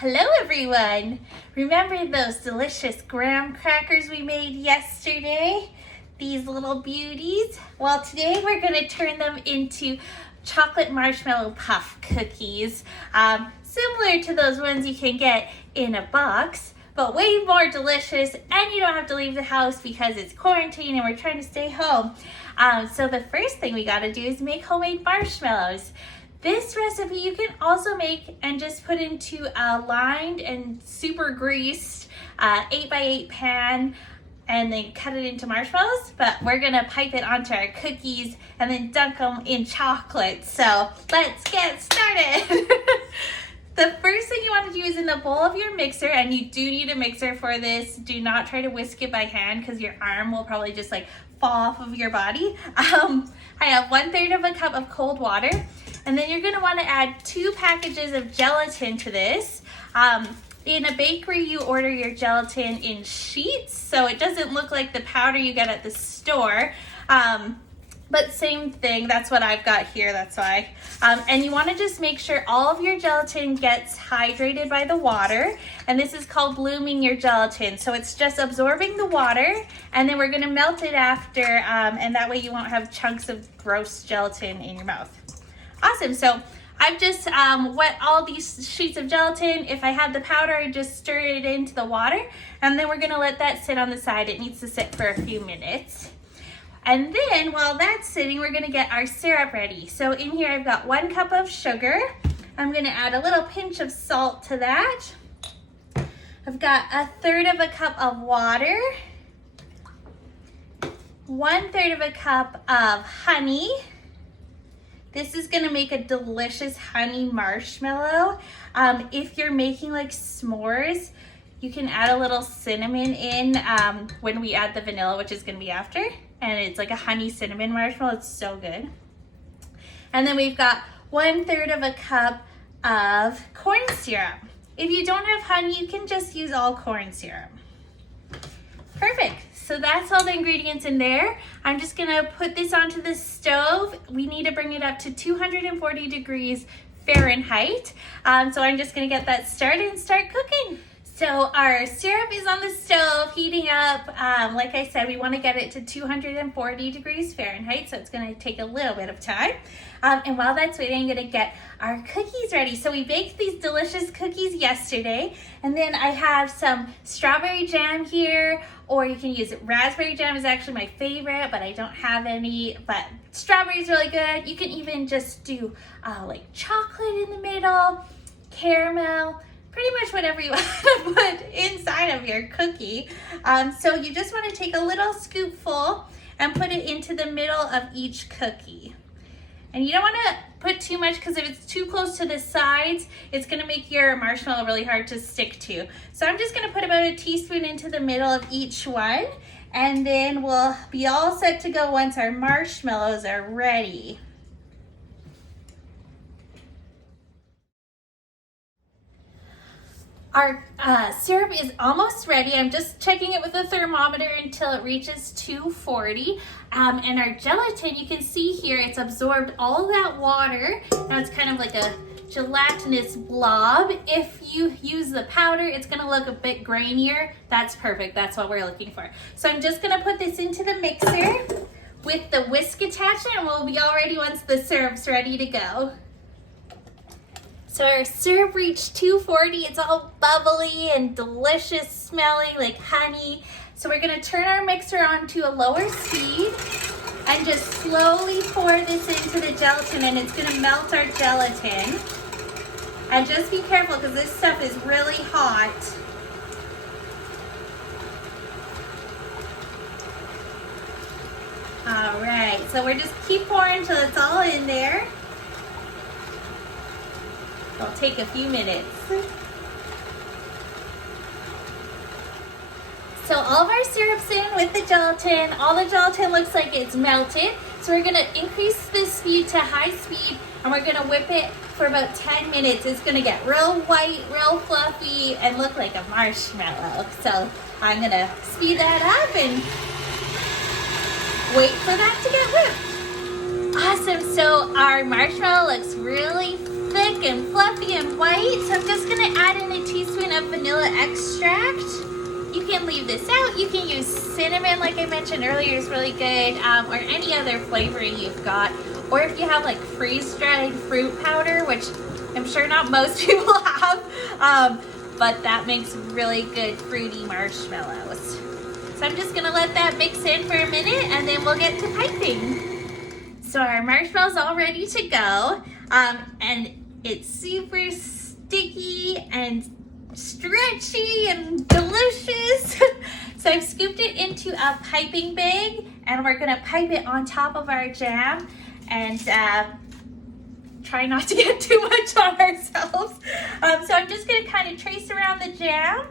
Hello everyone! Remember those delicious graham crackers we made yesterday? These little beauties? Well, today we're going to turn them into chocolate marshmallow puff cookies. Similar to those ones you can get in a box, but way more delicious, and you don't have to leave the house because it's quarantine and we're trying to stay home. So the first thing we got to do is make homemade marshmallows. This recipe you can also make and just put into a lined and super greased 8x8 pan and then cut it into marshmallows, but we're gonna pipe it onto our cookies and then dunk them in chocolate. So let's get started. The first thing you want to do is in the bowl of your mixer, and you do need a mixer for this. Do not try to whisk it by hand because your arm will probably just like fall off of your body. I have 1/3 of a cup of cold water. And then you're gonna wanna add 2 packages of gelatin to this. In a bakery, you order your gelatin in sheets, so it doesn't look like the powder you get at the store. But same thing, that's what I've got here, that's why. And you wanna just make sure all of your gelatin gets hydrated by the water. And this is called blooming your gelatin. So it's just absorbing the water, and then we're gonna melt it after, and that way you won't have chunks of gross gelatin in your mouth. Awesome, so I've just wet all these sheets of gelatin. If I had the powder, I just stir it into the water, and then we're gonna let that sit on the side. It needs to sit for a few minutes. And then while that's sitting, we're gonna get our syrup ready. So in here I've got 1 cup of sugar. I'm gonna add a little pinch of salt to that. I've got 1/3 of a cup of water, 1/3 of a cup of honey. This is gonna make a delicious honey marshmallow. If you're making like s'mores, you can add a little cinnamon in when we add the vanilla, which is gonna be after. And it's like a honey cinnamon marshmallow, it's so good. And then we've got 1/3 of a cup of corn syrup. If you don't have honey, you can just use all corn syrup. Perfect. So that's all the ingredients in there. I'm just gonna put this onto the stove. We need to bring it up to 240 degrees Fahrenheit. So I'm just gonna get that started and start cooking. So our syrup is on the stove heating up. Like I said, we wanna get it to 240 degrees Fahrenheit, so it's gonna take a little bit of time. And while that's waiting, I'm gonna get our cookies ready. So we baked these delicious cookies yesterday, and then I have some strawberry jam here, or you can use raspberry jam is actually my favorite, but I don't have any, but strawberry is really good. You can even just do like chocolate in the middle, caramel, pretty much whatever you want to put inside of your cookie. So you just want to take a little scoopful and put it into the middle of each cookie. And you don't want to put too much because if it's too close to the sides, it's going to make your marshmallow really hard to stick to. So I'm just going to put about a teaspoon into the middle of each one, and then we'll be all set to go once our marshmallows are ready. Our syrup is almost ready. I'm just checking it with a thermometer until it reaches 240. And our gelatin, you can see here, it's absorbed all that water. Now it's kind of like a gelatinous blob. If you use the powder, it's gonna look a bit grainier. That's perfect, that's what we're looking for. So I'm just gonna put this into the mixer with the whisk attachment, and we'll be all ready once the syrup's ready to go. So our syrup reached 240. It's all bubbly and delicious smelling like honey. So we're gonna turn our mixer on to a lower speed and just slowly pour this into the gelatin, and it's gonna melt our gelatin. And just be careful because this stuff is really hot. All right, so we're just keep pouring until it's all in there. It'll take a few minutes. So all of our syrup's in with the gelatin. All the gelatin looks like it's melted. So we're gonna increase the speed to high speed, and we're gonna whip it for about 10 minutes. It's gonna get real white, real fluffy, and look like a marshmallow. So I'm gonna speed that up and wait for that to get whipped. Awesome, so our marshmallow looks really thick and fluffy and white. So I'm just gonna add in a teaspoon of vanilla extract. You can leave this out. You can use cinnamon, like I mentioned earlier, is really good, or any other flavoring you've got. Or if you have like freeze-dried fruit powder, which I'm sure not most people have, but that makes really good fruity marshmallows. So I'm just gonna let that mix in for a minute and then we'll get to piping. So our marshmallow's all ready to go, and it's super sticky and stretchy and delicious. So I've scooped it into a piping bag and we're gonna pipe it on top of our jam and try not to get too much on ourselves. So I'm just gonna kind of trace around the jam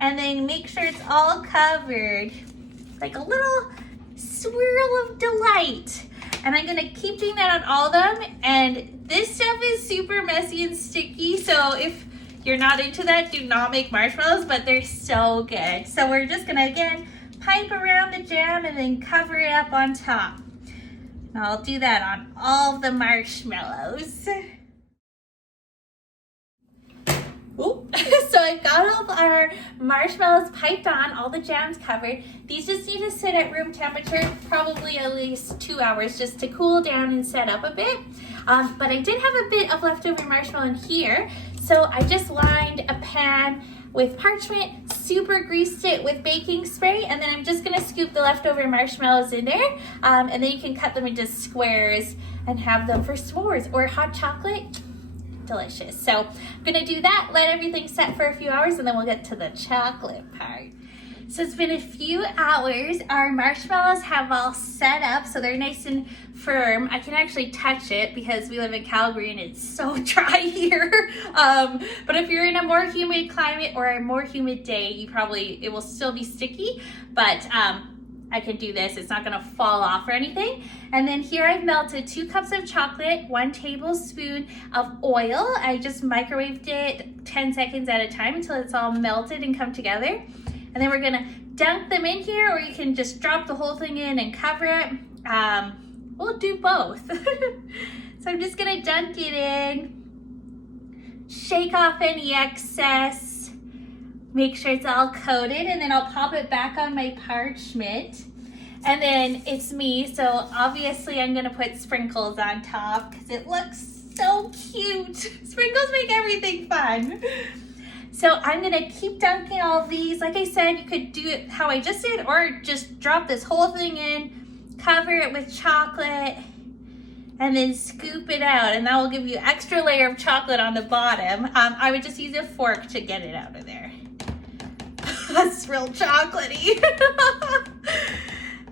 and then make sure it's all covered, like a little swirl of delight. And I'm gonna keep doing that on all of them. And this stuff is super messy and sticky, so if you're not into that, do not make marshmallows, but they're so good. So we're just gonna, again, pipe around the jam and then cover it up on top. And I'll do that on all of the marshmallows. Ooh. So I've got all of our marshmallows piped on, all the jam's covered. These just need to sit at room temperature, probably at least 2 hours, just to cool down and set up a bit. But I did have a bit of leftover marshmallow in here, so I just lined a pan with parchment, super greased it with baking spray, and then I'm just gonna scoop the leftover marshmallows in there, and then you can cut them into squares and have them for s'mores or hot chocolate. Delicious. So I'm gonna do that, let everything set for a few hours, and then we'll get to the chocolate part. So it's been a few hours. Our marshmallows have all set up, so they're nice and firm. I can actually touch it because we live in Calgary and it's so dry here. But if you're in a more humid climate or a more humid day, it will still be sticky, but I can do this. It's not gonna fall off or anything. And then here I've melted 2 cups of chocolate, 1 tablespoon of oil. I just microwaved it 10 seconds at a time until it's all melted and come together. And then we're gonna dunk them in here, or you can just drop the whole thing in and cover it. We'll do both. So I'm just gonna dunk it in, shake off any excess, make sure it's all coated, and then I'll pop it back on my parchment. And then it's me, so obviously I'm gonna put sprinkles on top because it looks so cute. Sprinkles make everything fun. So I'm gonna keep dunking all these. Like I said, you could do it how I just did, or just drop this whole thing in, cover it with chocolate, and then scoop it out, and that will give you an extra layer of chocolate on the bottom. I would just use a fork to get it out of there. That's real chocolatey.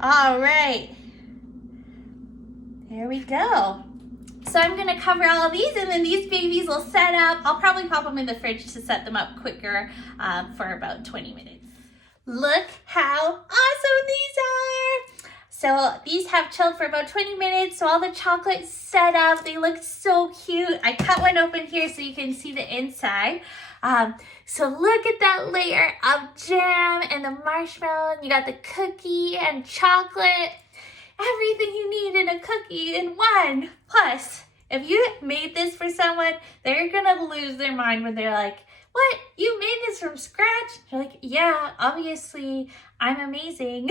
All right, there we go. So I'm gonna cover all of these, and then these babies will set up. I'll probably pop them in the fridge to set them up quicker for about 20 minutes. Look how awesome these are. So these have chilled for about 20 minutes, so all the chocolate's set up. They look so cute. I cut one open here so you can see the inside. So look at that layer of jam and the marshmallow, and you got the cookie and chocolate. Everything you need in a cookie in one. Plus, if you made this for someone, they're gonna lose their mind when they're like, what? You made this from scratch? You're like, yeah, obviously, I'm amazing.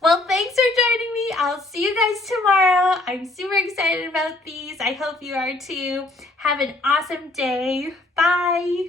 Well, thanks for joining me. I'll see you guys tomorrow. I'm super excited about these. I hope you are too. Have an awesome day. Bye.